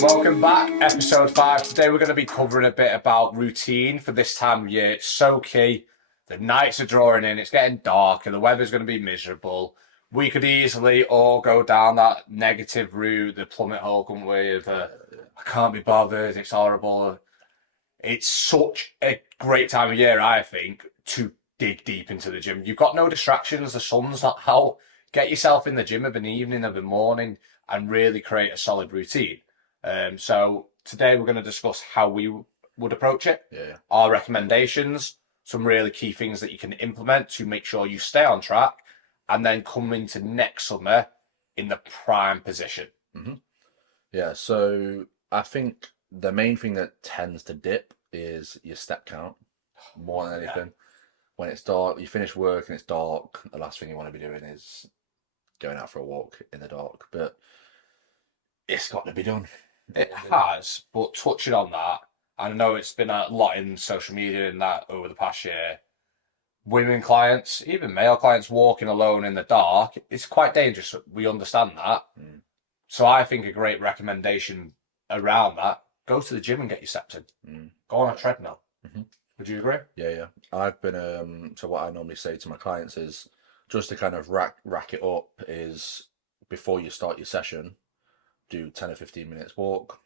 Welcome back, episode 5. Today we're going to be covering a bit about routine for this time of year. It's so key. The nights are drawing in, it's getting dark, and the weather's going to be miserable. We could easily all go down that negative route, the plummet hole, couldn't we? I can't be bothered, it's horrible. It's such a great time of year, I think, to dig deep into the gym. You've got no distractions, the sun's not out. Get yourself in the gym of an evening, of a morning, and really create a solid routine. So today we're going to discuss how we would approach it, our recommendations, some really key things that you can implement to make sure you stay on track, and then come into next summer in the prime position. Mm-hmm. Yeah, so I think the main thing that tends to dip is your step count more than anything. Yeah. When it's dark, you finish work and it's dark, the last thing you want to be doing is going out for a walk in the dark, but it's got to be done. It has, but touching on that, I know it's been a lot in social media and that over the past year. Women clients, even male clients walking alone in the dark, it's quite dangerous. We understand that. So I think a great recommendation around that, go to the gym and get your steps in. Go on a treadmill. Would you agree? Yeah. I've been, so what I normally say to my clients is, just to kind of rack it up, is before you start your session, do 10 or 15 minutes walk.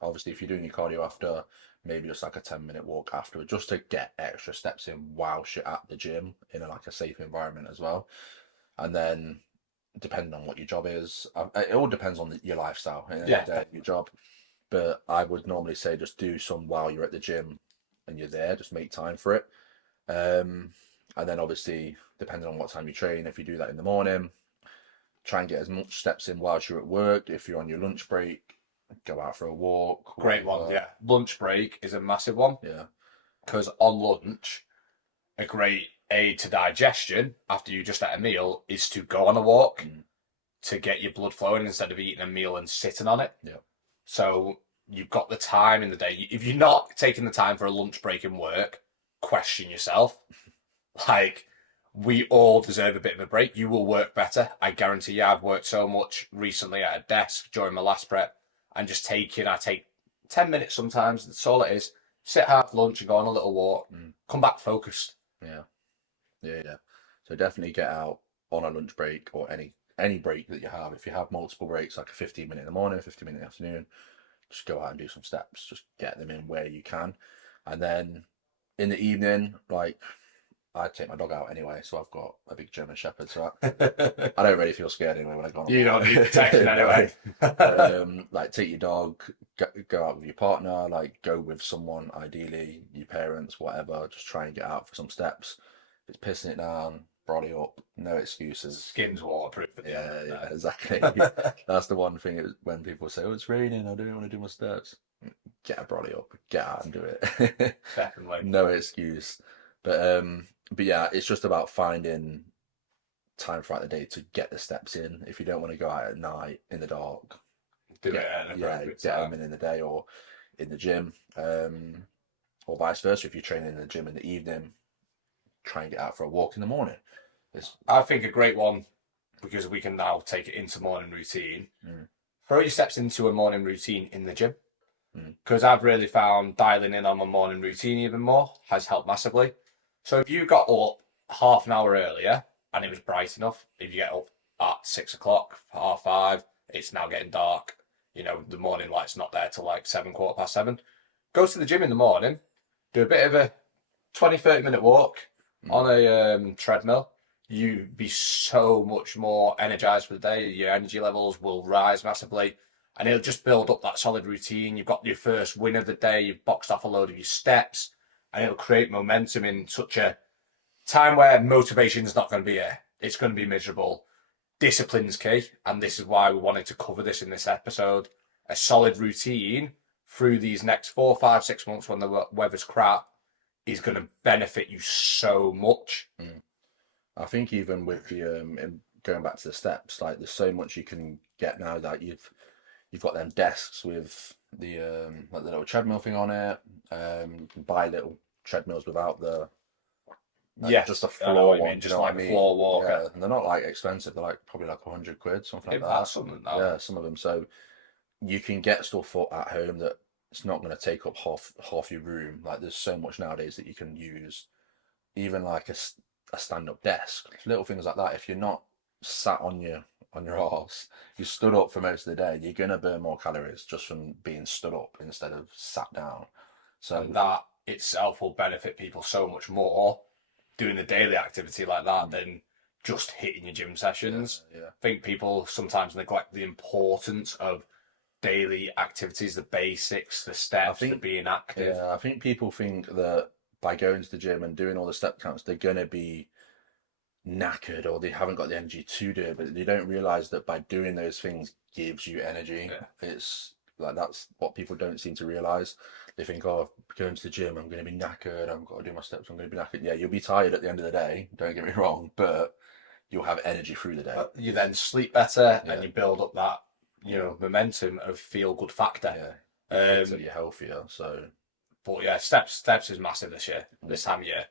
Obviously, if you're doing your cardio after, maybe just like a 10-minute walk after, just to get extra steps in whilst you're at the gym in a safe environment as well. And then, depending on what your job is, it all depends on your lifestyle and your job. But I would normally say just do some while you're at the gym and you're there, just make time for it. And then obviously, depending on what time you train, if you do that in the morning, try and get as much steps in whilst you're at work. If you're on your lunch break, go out for a walk. Great one, yeah. Lunch break is a massive one. Yeah. Because on lunch, a great aid to digestion after you just had a meal is to go on a walk to get your blood flowing instead of eating a meal and sitting on it. Yeah. So you've got the time in the day. If you're not taking the time for a lunch break in work, question yourself. We all deserve a bit of a break. You will work better. I guarantee you. I've worked so much recently at a desk during my last prep and I take 10 minutes sometimes. That's all it is. Sit, have lunch and go on a little walk. Come back focused. Yeah. So definitely get out on a lunch break or any break that you have. If you have multiple breaks, like a 15-minute in the morning, 15-minute in the afternoon, just go out and do some steps. Just get them in where you can. And then in the evening, I take my dog out anyway, so I've got a big German Shepherd, so I don't really feel scared anyway when I go on. You don't need protection anyway. Take your dog, go out with your partner, go with someone, ideally your parents, whatever. Just try and get out for some steps. If it's pissing it down, brolly up, no excuses. Skin's waterproof. Yeah, exactly. That's the one thing when people say, "Oh, it's raining, I don't want to do my steps." Get a brolly up, get out and do it. Definitely. No excuse. But yeah, it's just about finding time throughout the day to get the steps in. If you don't want to go out at night in the dark, get them in the day or in the gym, or vice versa. If you're training in the gym in the evening, try and get out for a walk in the morning. I think a great one, because we can now take it into morning routine. Throw your steps into a morning routine in the gym. Because I've really found dialing in on my morning routine even more has helped massively. So if you got up half an hour earlier and it was bright enough, if you get up at 6 o'clock, 5:30, it's now getting dark. The morning light's not there till 7, 7:15. Go to the gym in the morning, do a bit of a 20-30-minute walk on a treadmill. You'd be so much more energized for the day. Your energy levels will rise massively. And it'll just build up that solid routine. You've got your first win of the day. You've boxed off a load of your steps. And it'll create momentum in such a time where motivation's not going to be here. It's going to be miserable. Discipline's key. And this is why we wanted to cover this in this episode. A solid routine through these next 4, 5, 6 months when the weather's crap is going to benefit you so much. I think even with the going back to the steps, there's so much you can get now that you've got them desks with the little treadmill thing on it. You can buy little treadmills without the just a floor one. Just like a floor walker. Yeah, and they're not expensive. They're probably £100, something like that. Something like that. Yeah, some of them. So you can get stuff at home that it's not going to take up half your room. Like there's so much nowadays that you can use, even like a stand-up desk, little things like that. If you're not sat on your arse, you stood up for most of the day, you're gonna burn more calories just from being stood up instead of sat down. So And that itself will benefit people so much more doing the daily activity like that than just hitting your gym sessions. yeah. I think people sometimes neglect the importance of daily activities, the basics, the steps, the being active. Yeah, I think people think that by going to the gym and doing all the step counts, they're gonna be knackered or they haven't got the energy to do it, but they don't realize that by doing those things gives you energy. Yeah. It's like that's what people don't seem to realize. They think, oh, going to the gym, I'm going to be knackered. I've got to do my steps. I'm going to be knackered. Yeah, you'll be tired at the end of the day. Don't get me wrong, but you'll have energy through the day. You then sleep better and you build up that momentum of feel good factor. Yeah, you're healthier. So, but yeah, steps is massive this year. This time of year,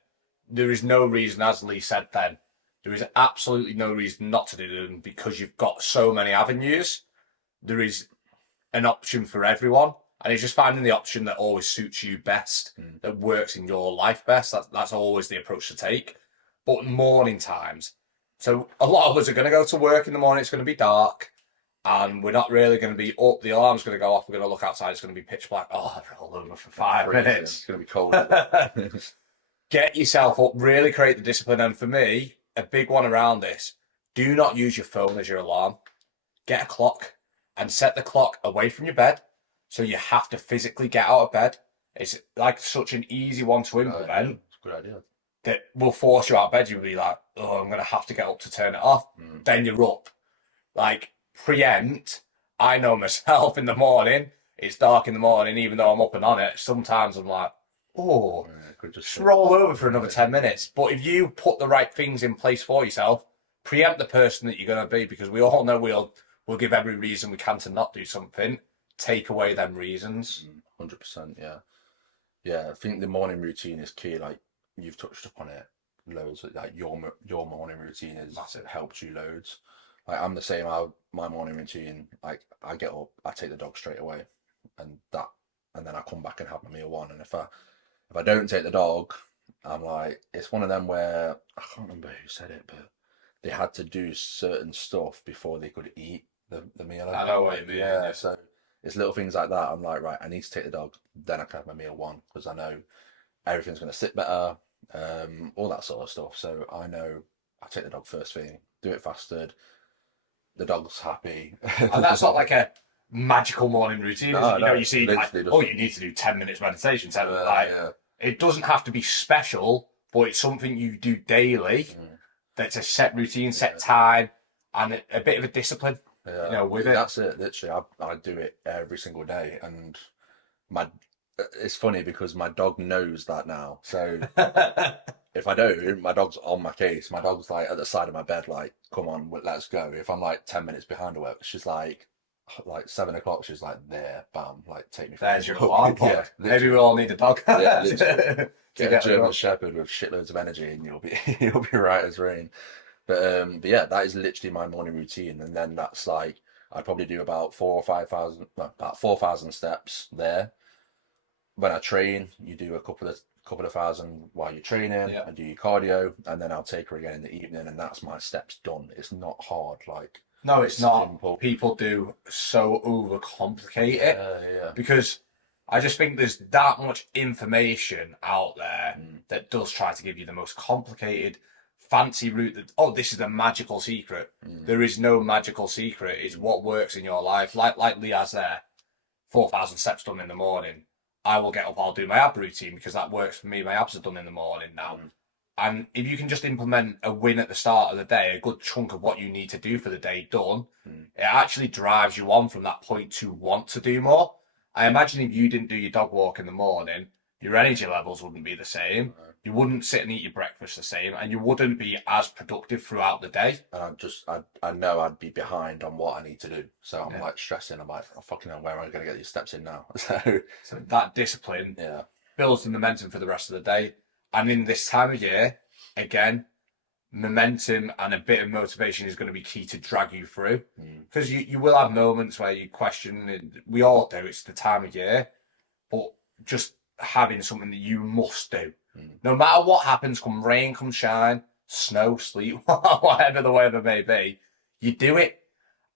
there is no reason, as Lee said then, there is absolutely no reason not to do them because you've got so many avenues. There is an option for everyone, and it's just finding the option that always suits you best, that works in your life best. That's always the approach to take. But morning times, so a lot of us are going to go to work in the morning. It's going to be dark, and we're not really going to be up. The alarm's going to go off. We're going to look outside. It's going to be pitch black. Oh, I've rolled over for 5 minutes. It's going to be cold. Get yourself up. Really create the discipline. And for me, a big one around this: do not use your phone as your alarm. Get a clock and set the clock away from your bed, so you have to physically get out of bed. It's like such an easy one to implement. It's a good idea. That will force you out of bed. You'll be like, oh, I'm going to have to get up to turn it off. Then you're up. Like, preempt. I know myself in the morning, it's dark in the morning, even though I'm up and on it. Sometimes I'm like, oh, just roll over for another 10 minutes. But if you put the right things in place for yourself, preempt the person that you're going to be, because we all know we'll give every reason we can to not do something. Take away them reasons. 100%, yeah. Yeah, I think the morning routine is key. Like, you've touched upon it loads. Like, your morning routine is massive. Helped you loads. Like, I'm the same. My morning routine, like, I get up, I take the dog straight away, and then I come back and have my meal one. And if I don't take the dog, I'm like, it's one of them where I can't remember who said it, but they had to do certain stuff before they could eat the meal. I know what you mean. Yeah, so it's little things like that. I'm like, right, I need to take the dog, then I can have my meal one, because I know everything's going to sit better, all that sort of stuff. So I know I take the dog first thing, do it fasted, the dog's happy. And that's not like a magical morning routine. No, you see, like, oh, you need to do 10 minutes meditation. It doesn't have to be special, but it's something you do daily. That's a set routine, set time, and a bit of a discipline. With it. That's it. Literally, I do it every single day, and it's funny because my dog knows that now. So if I don't, my dog's on my case. My dog's like at the side of my bed, like, come on, let's go. If I'm like 10 minutes behind her, she's like 7 o'clock, she's like, there, bam, like, take me. There's your alarm clock. Yeah, maybe we all need a dog. Get a German Shepherd with shitloads of energy, and you'll be right as rain. But yeah, that is literally my morning routine, and then that's like I'd probably do about 4,000 steps there. When I train, you do a couple of thousand while you're training, and do your cardio, and then I'll take her again in the evening, and that's my steps done. It's not hard, like. No, it's not. Simple. People do so overcomplicate it because I just think there's that much information out there that does try to give you the most complicated, fancy route that, this is the magical secret. There is no magical secret. It's what works in your life. Like Lee has there, 4,000 steps done in the morning. I will get up, I'll do my ab routine because that works for me. My abs are done in the morning now. And if you can just implement a win at the start of the day, a good chunk of what you need to do for the day done, it actually drives you on from that point to want to do more. I imagine if you didn't do your dog walk in the morning, your energy levels wouldn't be the same. You wouldn't sit and eat your breakfast the same, and you wouldn't be as productive throughout the day. And I know I'd be behind on what I need to do. So I'm like stressing. I'm like, I fucking know where I'm going to get these steps in now. So that discipline builds the momentum for the rest of the day. And in this time of year, again, momentum and a bit of motivation is going to be key to drag you through. Because you will have moments where you question, we all do, it's the time of year, but just having something that you must do. No matter what happens, come rain, come shine, snow, sleet, whatever the weather may be, you do it.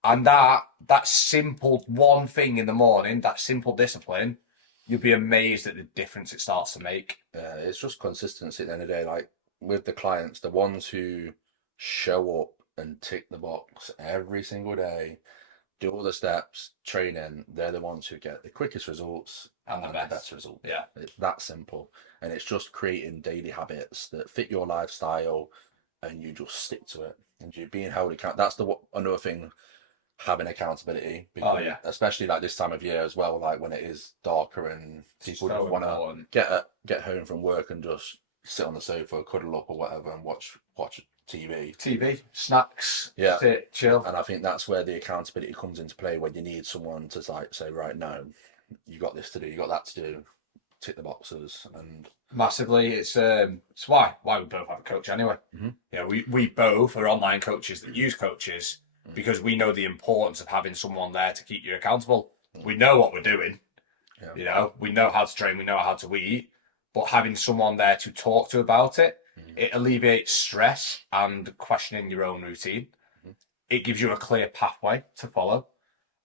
And that simple one thing in the morning, that simple discipline, you'll be amazed at the difference it starts to make. It's just consistency at the end of the day. Like with the clients, the ones who show up and tick the box every single day, do all the steps, training, they're the ones who get the quickest results And the best results. Yeah. It's that simple. And it's just creating daily habits that fit your lifestyle and you just stick to it. And you're being held accountable. That's another thing, having accountability. Because especially like this time of year as well, like when it is darker and people just want to get home from work and just sit on the sofa, cuddle up or whatever and watch TV, snacks, sit, chill. And I think that's where the accountability comes into play, when you need someone to like say, right, no, you got this to do, you got that to do, tick the boxes. And massively, it's why we both have a coach anyway. We both are online coaches that use coaches because we know the importance of having someone there to keep you accountable. We know what we're doing. We know how to train, we know how to eat, but having someone there to talk to about it, it alleviates stress and questioning your own routine. It gives you a clear pathway to follow.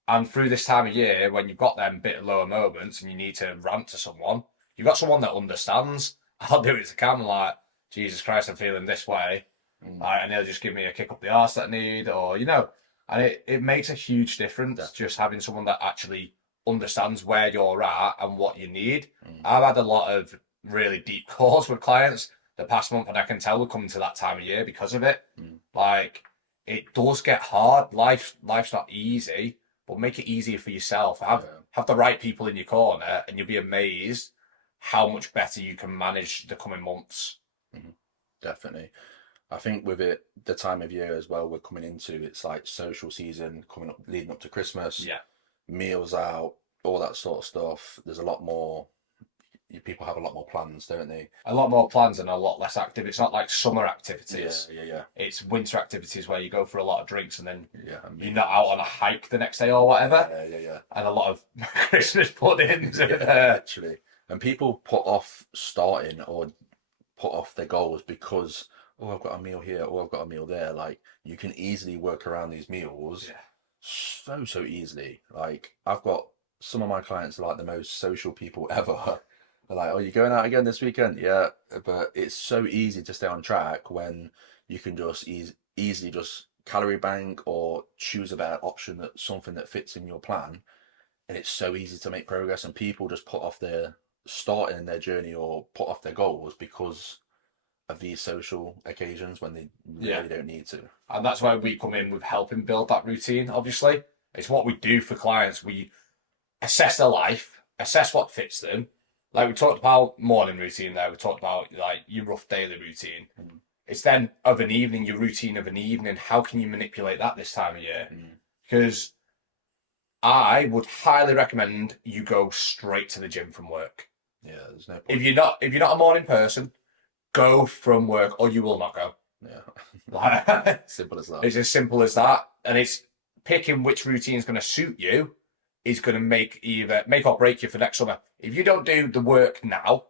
And through this time of year, when you've got them bit lower moments and you need to rant to someone, you've got someone that understands. I'll do it to camera, like, Jesus Christ, I'm feeling this way. And they'll just give me a kick up the arse that I need, or, and it makes a huge difference just having someone that actually understands where you're at and what you need. I've had a lot of really deep calls with clients the past month, and I can tell we're coming to that time of year because of it. Like, it does get hard. Life's not easy, but make it easier for yourself. Have the right people in your corner, and you'll be amazed how much better you can manage the coming months. Definitely. I think with it, the time of year as well we're coming into, it's like social season coming up, leading up to Christmas. Meals out, all that sort of stuff. There's a lot more. People have a lot more plans, don't they? A lot more plans and a lot less active. It's not like summer activities. Yeah. It's winter activities where you go for a lot of drinks and then you're not out on a hike the next day or whatever. Yeah. And a lot of Christmas puddings. Actually. And people put off starting or put off their goals because, I've got a meal here, I've got a meal there. Like, you can easily work around these meals so easily. Like, I've got some of my clients are like the most social people ever. They're like, you going out again this weekend? Yeah. But it's so easy to stay on track when you can just easily just calorie bank or choose a better option, something that fits in your plan. And it's so easy to make progress, and people just put off their starting their journey or put off their goals because of these social occasions when they really don't need to. And that's why we come in with helping build that routine, obviously. It's what we do for clients. We assess their life, assess what fits them. Like, we talked about morning routine there. We talked about like your rough daily routine. It's then of an evening, your routine of an evening. How can you manipulate that this time of year? Because I would highly recommend you go straight to the gym from work. Yeah, there's no point. If you're not a morning person, go from work or you will not go. Simple as that. It's as simple as that. And it's picking which routine is going to suit you is going to either make or break you for next summer. If you don't do the work now,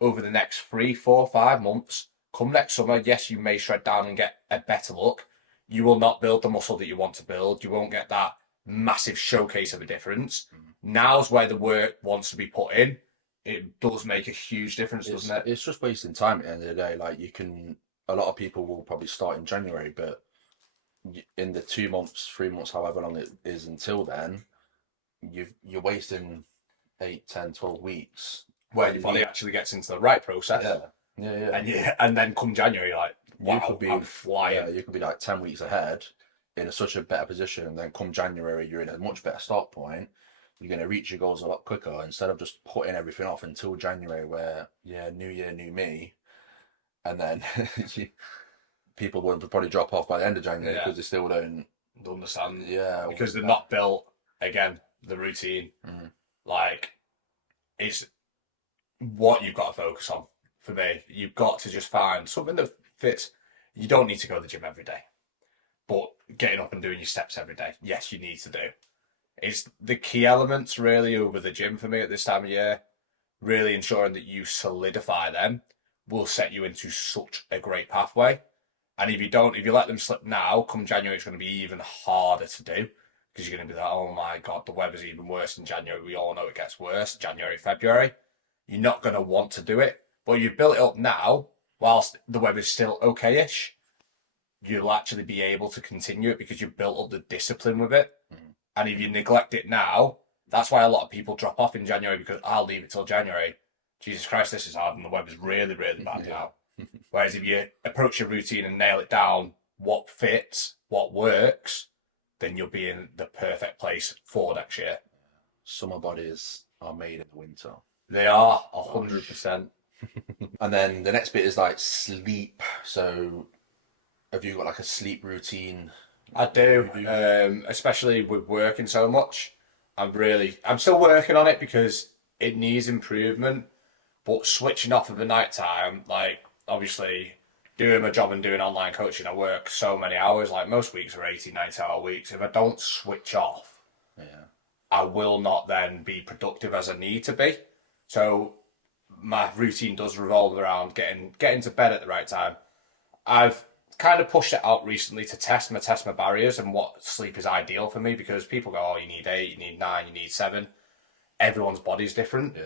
over the next 3, 4, 5 months, come next summer, yes, you may shred down and get a better look. You will not build the muscle that you want to build. You won't get that massive showcase of a difference. Now's where the work wants to be put in. It does make a huge difference, doesn't it? It's just wasting time at the end of the day. Like, a lot of people will probably start in January, but in the 2 months, 3 months, however long it is until then, you're wasting 8, 10, 12 weeks where your body actually gets into the right process. And then come January, you're like, wow, I'm flying. Yeah, you could be like 10 weeks ahead in such a better position, and then come January, you're in a much better start point. You're going to reach your goals a lot quicker instead of just putting everything off until January where, new year, new me. And then people would probably drop off by the end of January because they still don't understand. Yeah. Because they're not built, again, the routine. Like, it's what you've got to focus on for me. You've got to just find something that fits. You don't need to go to the gym every day, but getting up and doing your steps every day, yes, you need to do. It's the key elements really over the gym for me at this time of year. Really ensuring that you solidify them will set you into such a great pathway. And if you let them slip now, come January, it's going to be even harder to do because you're going to be like, oh my God, the weather's even worse in January. We all know it gets worse, January, February. You're not going to want to do it. But you've built it up now, whilst the weather's still okay-ish, you'll actually be able to continue it because you've built up the discipline with it. And if you neglect it now, that's why a lot of people drop off in January because I'll leave it till January. Jesus Christ, this is hard and the weather's really, really bad now. Whereas if you approach your routine and nail it down, what fits, what works, then you'll be in the perfect place for next year. Summer bodies are made in the winter. They are 100%. And then the next bit is like sleep. So have you got like a sleep routine? I do, especially with working so much. I'm still working on it because it needs improvement. But switching off of the night time, like obviously doing my job and doing online coaching, I work so many hours. Like most weeks are 80, 90-hour weeks. If I don't switch off, I will not then be productive as I need to be. So my routine does revolve around getting to bed at the right time. I've kind of pushed it out recently to test my barriers and what sleep is ideal for me because people go, oh, you need 8, you need 9, you need 7. Everyone's body's different.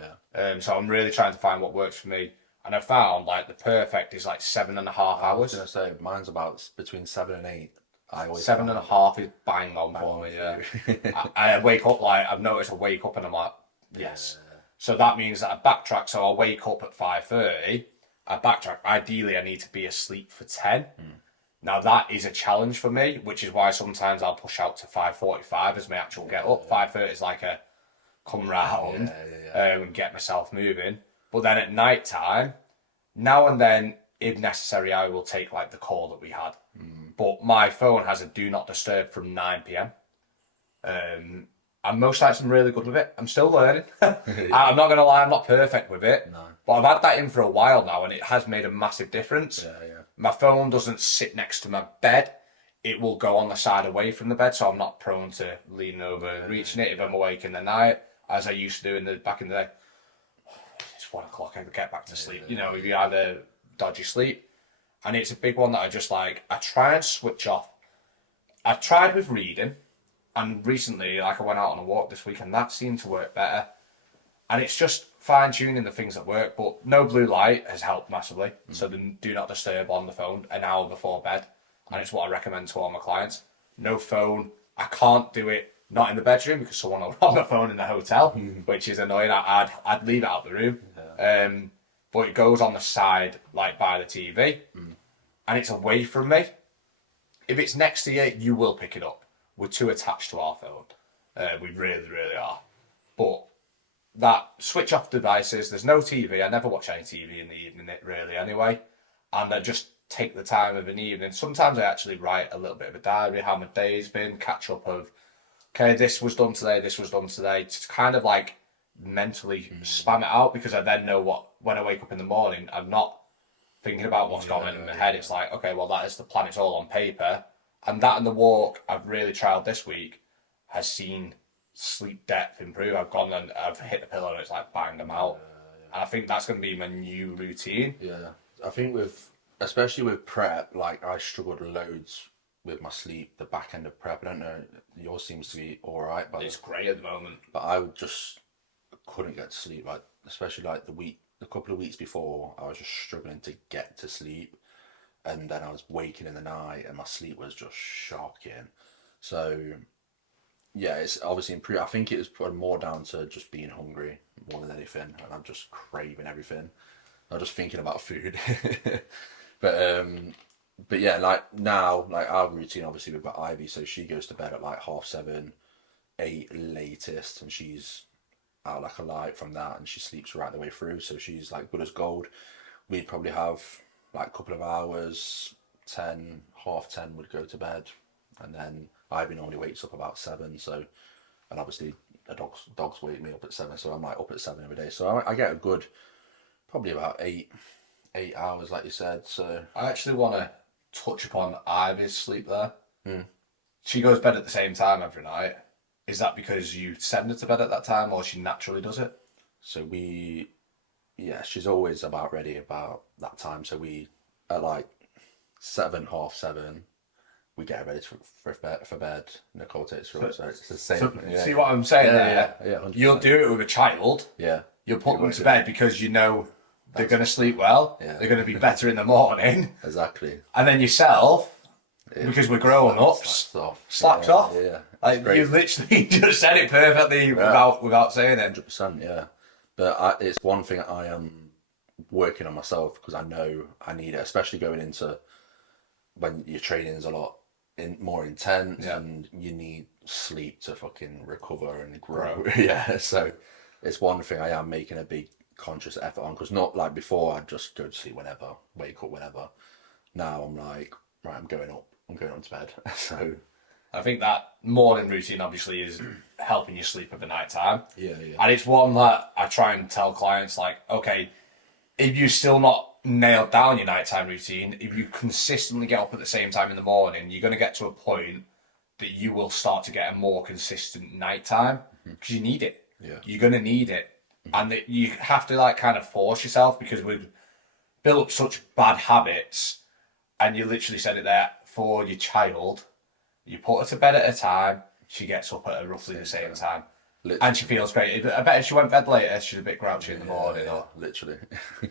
So I'm really trying to find what works for me. And I found like the perfect is like 7.5 hours. I was going to say, mine's about between 7 and 8. I always 7.5 is bang on for me, yeah. I wake up, like, I've noticed I wake up and I'm like, yes. So that means that I backtrack. So I'll wake up at 5:30. I backtrack. Ideally, I need to be asleep for 10. Now, that is a challenge for me, which is why sometimes I'll push out to 5:45 as my actual get up. 5:30 is like a come round and get myself moving. But then at night time, now and then, if necessary, I will take like the call that we had. But my phone has a do not disturb from 9 p.m. And most nights I'm really good with it. I'm still learning. I'm not going to lie, I'm not perfect with it. No. But I've had that in for a while now and it has made a massive difference. My phone doesn't sit next to my bed. It will go on the side away from the bed, so I'm not prone to leaning over and reaching it if I'm awake in the night, as I used to do back in the day. It's 1 o'clock, I get back to sleep. You know, if you had a dodgy sleep. And it's a big one that I just like, I try and switch off. I've tried with reading, and recently, like I went out on a walk this week, and that seemed to work better. And it's just fine-tuning the things that work, but no blue light has helped massively. So then do not disturb on the phone an hour before bed. And it's what I recommend to all my clients. No phone. I can't do it not in the bedroom because someone will rob my phone in the hotel, which is annoying. I'd leave it out of the room. But it goes on the side, like by the TV, and it's away from me. If it's next to you, you will pick it up. We're too attached to our phone. We really, really are. But that switch off devices, there's no TV. I never watch any TV in the evening, really, anyway. And I just take the time of an evening. Sometimes I actually write a little bit of a diary, how my day's been, catch up of, okay, this was done today, to kind of like mentally spam it out, because I then know what, when I wake up in the morning, I'm not thinking about what's going on in my head. It's like, okay, well, that is the plan, it's all on paper. And that and the walk I've really trialed this week has seen sleep depth improve. I've gone and I've hit the pillow and it's like bang, I'm out. And I think that's going to be my new routine. Yeah, I think especially with prep, like I struggled loads with my sleep, the back end of prep. I don't know, yours seems to be all right, but It's great at the moment. But I couldn't get to sleep. Like especially like the couple of weeks before, I was just struggling to get to sleep, and then I was waking in the night, and my sleep was just shocking. So yeah, it's obviously improved. I think it was put more down to just being hungry more than anything, and I'm just craving everything. I'm just thinking about food. But yeah, like now, like our routine, obviously we've got Ivy, so she goes to bed at like 7:30, 8 latest, and she's out like a light from that, and she sleeps right the way through, so she's like good as gold. We'd probably have like a couple of hours, 10, 10:30 would go to bed, and then Ivy normally wakes up about 7, so, and obviously the dogs wake me up at 7, so I'm like up at 7 every day, so I get a good, probably about 8 hours, like you said. So I actually want to touch upon Ivy's sleep there. Mm. She goes to bed at the same time every night. Is that because you send her to bed at that time, or she naturally does it? So she's always about ready about that time. So we, at like 7, half 7, we get her ready for bed. Nicole takes her up, so it's the same. So, see what I'm saying there? Yeah, 100%. You'll do it with a child. Yeah. You'll put them to bed because you know they're going to sleep well. Yeah. They're going to be better in the morning. Exactly. And then yourself, because we're grown-ups, slacks off. Yeah. Like, you literally just said it perfectly without saying it. 100%, yeah. But it's one thing I am working on myself because I know I need it, especially going into when your training is a lot more intense and you need sleep to fucking recover and grow. Yeah, so it's one thing I am making a big conscious effort on, because not like before I'd just go to sleep whenever, wake up whenever. Now I'm like, right, I'm going up to bed. So I think that morning routine obviously is helping you sleep at the night time. Yeah. And it's one that I try and tell clients, like, okay, if you still not nailed down your nighttime routine, if you consistently get up at the same time in the morning, you're going to get to a point that you will start to get a more consistent nighttime because you need it. Yeah. You're going to need it. And that you have to like kind of force yourself, because we've built up such bad habits. And you literally said it there, for your child, you put her to bed at a time, she gets up at roughly the same time. Literally. And she feels great. I bet if she went to bed later, she's a bit grouchy in the morning. Yeah, literally.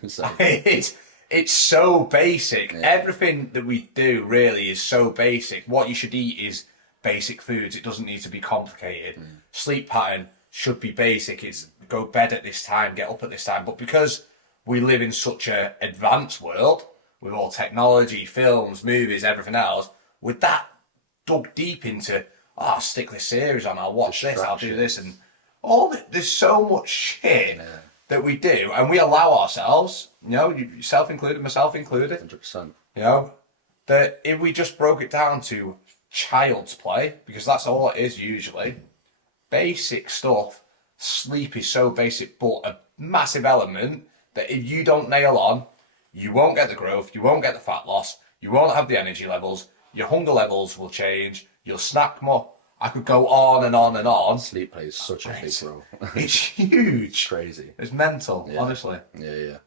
So. It's so basic. Yeah. Everything that we do really is so basic. What you should eat is basic foods. It doesn't need to be complicated. Sleep pattern should be basic. It's go bed at this time, get up at this time. But because we live in such an advanced world, with all technology, films, movies, everything else, with that dug deep into, I'll stick this series on, I'll watch this, I'll do this, and there's so much shit that we do, and we allow ourselves, yourself included, myself included, 100%. That if we just broke it down to child's play, because that's all it is usually, basic stuff, sleep is so basic, but a massive element that if you don't nail on, you won't get the growth, you won't get the fat loss, you won't have the energy levels, your hunger levels will change, you'll snack more. I could go on and on and on. Sleep plays such a big role. It's huge. It's crazy. It's mental, honestly. Yeah.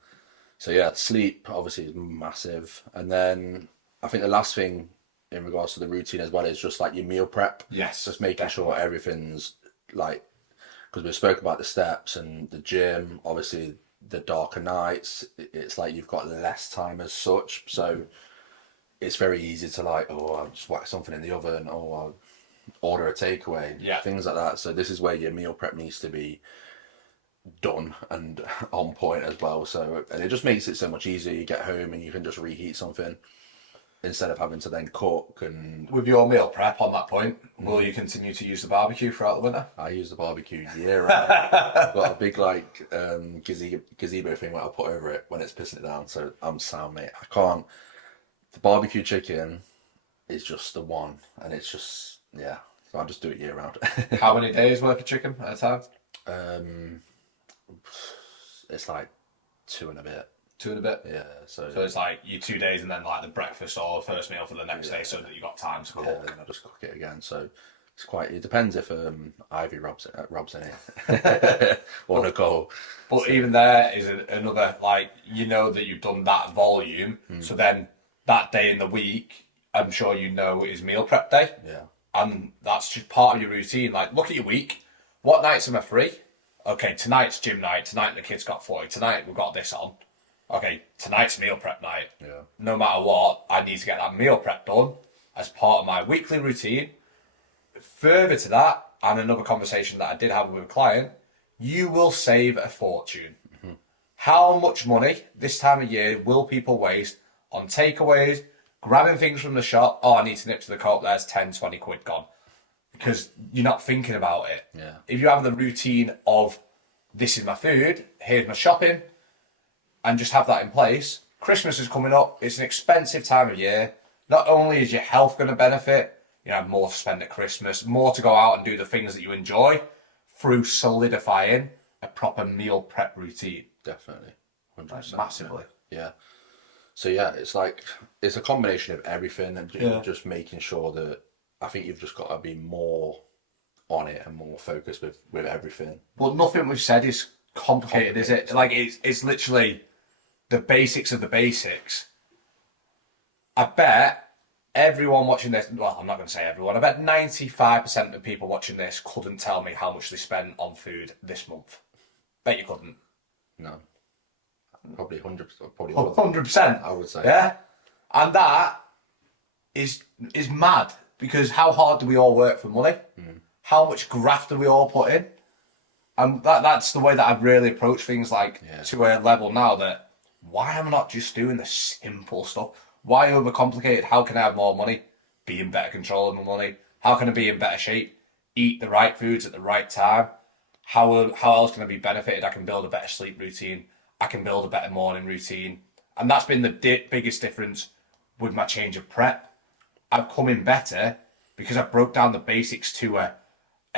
So yeah, sleep obviously is massive. And then I think the last thing in regards to the routine as well is just like your meal prep. Yes. Just making sure everything's like, because we spoke about the steps and the gym, obviously the darker nights, it's like you've got less time as such. So it's very easy to like, I'll just whack something in the oven, I'll order a takeaway, things like that. So this is where your meal prep needs to be done and on point as well. So, and it just makes it so much easier. You get home and you can just reheat something instead of having to then cook. And with your meal prep on that point, will you continue to use the barbecue throughout the winter? I use the barbecue year round. I've got a big like gazebo thing where I put over it when it's pissing it down. So I'm sound, mate. I can't. The barbecue chicken is just the one, and it's just so I just do it year round. How many days worth of chicken at a time? It's like 2 and a bit. 2 and a bit? Yeah. So it's like your 2 days and then like the breakfast or first meal for the next day, so that you got time to cook. Yeah, then I just cook it again. So it's quite. It depends if Ivy robs in it or Nicole. But so. Even there is another, like, that you've done that volume. So then that day in the week, I'm sure is meal prep day. Yeah. And that's just part of your routine. Like, look at your week. What nights am I free? Okay, tonight's gym night. Tonight the kids got 40. Tonight we've got this on. Okay, tonight's meal prep night. Yeah. No matter what, I need to get that meal prep done as part of my weekly routine. Further to that, and another conversation that I did have with a client, you will save a fortune. Mm-hmm. How much money this time of year will people waste on takeaways, grabbing things from the shop? I need to nip to the co-op, there's 10, 20 quid gone. Because you're not thinking about it. Yeah. If you have the routine of, this is my food, here's my shopping, and just have that in place, Christmas is coming up, it's an expensive time of year. Not only is your health going to benefit, you have more to spend at Christmas, more to go out and do the things that you enjoy through solidifying a proper meal prep routine. Definitely. 100%. Massively. Yeah. So yeah, it's like it's a combination of everything, and Yeah. just making sure that I think you've just got to be more on it and more focused with everything. But nothing we've said is complicated, is it? Like it's literally the basics of the basics. I bet everyone watching this, well, I'm not going to say everyone, I bet 95% of people watching this couldn't tell me how much they spent on food this month. Bet you couldn't. No, probably 100%. Probably 100%. I would say. Yeah, and that is mad, because how hard do we all work for money? How much graft do we all put in? And that's the way that I've really approached things, like to a level now that why am I not just doing the simple stuff? Why overcomplicate? How can I have more money? Be in better control of my money. How can I be in better shape? Eat the right foods at the right time. How else can I be benefited? I can build a better sleep routine. I can build a better morning routine. And that's been the biggest difference with my change of prep. I've come in better because I broke down the basics to a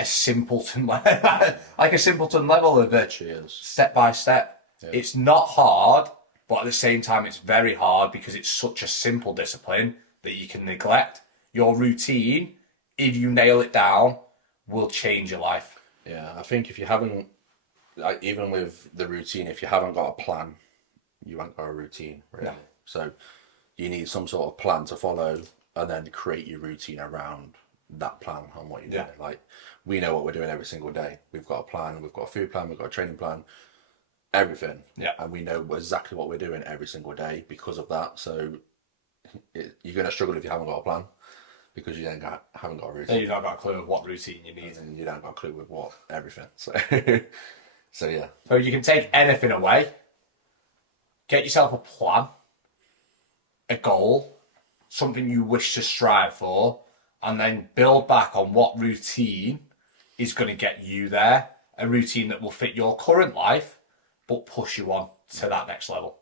simpleton, like a simpleton level of it, step by step. Yeah. It's not hard, but at the same time, it's very hard because it's such a simple discipline that you can neglect. Your routine, if you nail it down, will change your life. Yeah, I think if you haven't, like, even with the routine, if you haven't got a plan, you haven't got a routine, really. No. So you need some sort of plan to follow and then create your routine around that plan on what you're doing. Like, we know what we're doing every single day. We've got a plan, we've got a food plan, we've got a training plan, everything. Yeah. And we know exactly what we're doing every single day because of that. So you're going to struggle if you haven't got a plan, because you then haven't got a routine. And you don't got a clue of what routine you need. And you don't got a clue with what, everything. So, so yeah. So you can take anything away, get yourself a plan, a goal, something you wish to strive for, and then build back on what routine is going to get you there. A routine that will fit your current life, but push you on to that next level.